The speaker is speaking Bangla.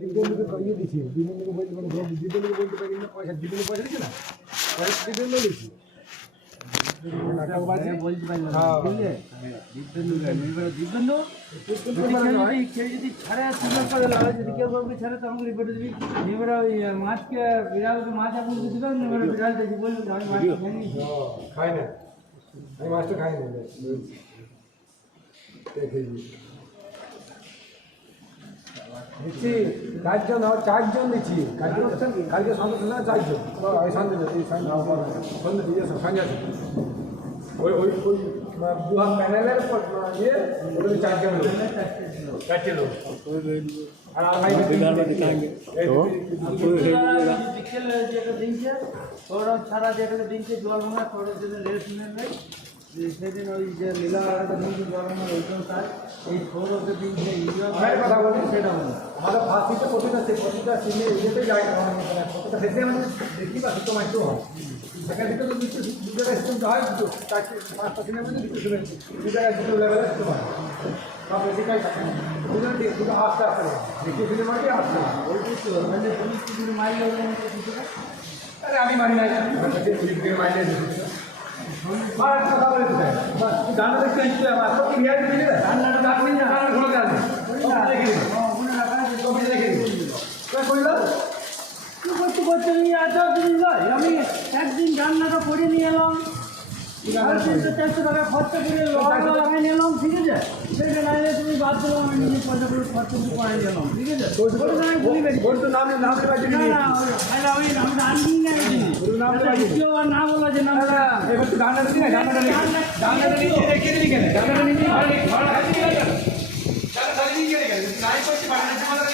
দিদিকে করিয়ে দিছি দিদিকে বলতে পারি দিদিকে বলতে পারি না পয়সা দিদিকে পয়সা দিছে না পয়সা দিদিকে নিয়েছি মাছকে বিড়ালকে মাছ আপনি দিবেন বিড়াল বলবেন খাই না আমি মাছটা খাই না নিচ্ছি চারজন নিচ্ছি কালকে সন্ধ্যে না চারজন সন্ধ্যে দিয়ে সন্ধ্যা ওই ওই ওই দুহাত প্যানেলের ইয়ে ওগুলো চারজন লোক চারটে লোক আর আড়াই ওরা ছাড়া যেটা দিনছে জল ভাঙা খরচ জন্য রেস্ট নেবে সেদিন ওই যে লীলা দিনকে জল ভাঙা ওইজন তার এই সৌরভের দিনকে কথা বলি সেটা বলি আমাদের ফার্স্টে প্রতিটা সিনে ইয়েতে যায় না প্রতিটা শেষে আমাদের দেখি বা দুটো মাইতেও হয় সেখান থেকে তো দু জায়গায় সিস্টেম হয় দুটো চারটে পাঁচটা সিনের মধ্যে দুটো শুনে দু জায়গায় দুটো লেভেলে সিস্টেম হয় সব বেশিটাই থাকে দুটো আস্তে আস্তে দেখি সিনে মারি আসতে ওই কিছু মানে পুলিশ কিছু মাইলে আরে আমি মারি নাই পুলিশ থেকে মাইলে দিচ্ছি আর একটা কথা বলতে চাই গানটা দেখতে ইচ্ছে আমার তো কি রিয়ালিটি দিলে রান্নাটা রাখবি না গান ঘুরে যাবে ওখানে রাখা কবি দেখে কইলো কি করতে করতে নিয়ে আসা দিন যায় আমি একদিন রান্নাটা করে নিয়ে এলাম 300-400 টাকা খরচা করে আমি নিলাম ঠিক আছে সেটা নাইলে তুমি বাদ দিলাম আমি নিজে পয়সা করে খরচা করে নিলাম ঠিক আছে বলতো নাম নাম না না ওই আমরা আনবি না কেউ আর না বলা যে না এবার তো গানটা দিই না গানটা নিয়ে রেখে দিলি কেন গানটা নিয়ে ভাড়া খাচ্ছি না গানটা নিয়ে রেখে দিলি নাই করছি ভাড়া